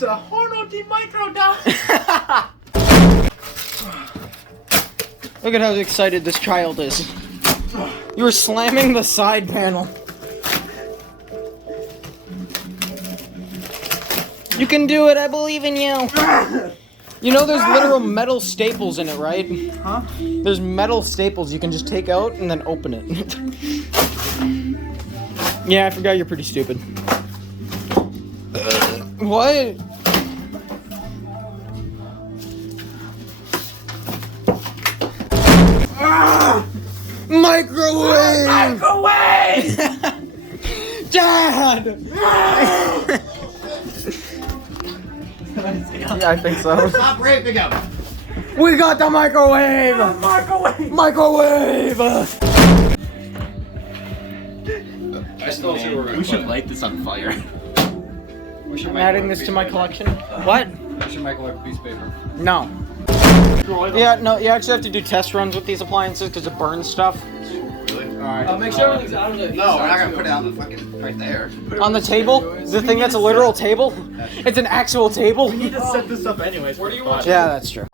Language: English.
It's a Horno di Micro down. Look at how excited this child is. You were slamming the side panel. You can do it, I believe in you. You know there's literal metal staples in it, right? Huh? There's metal staples you can just take out and then open it. Yeah, I forgot you're pretty stupid. What? Microwave! Microwave! Dad! Yeah, I think so. Stop raping him! We got the microwave! Microwave! Microwave! I still see where we should light this on fire. I'm adding this to my collection. What? We should microwave a piece of paper. No. Yeah, no, you actually have to do test runs with these appliances because it burns stuff. Really? Alright. Make sure everything's out of the. No, we're not gonna put it on the fucking right there. On the table? The thing that's a literal table? It's an actual table? We need to set this up anyways. Where do you want? Yeah, that's true.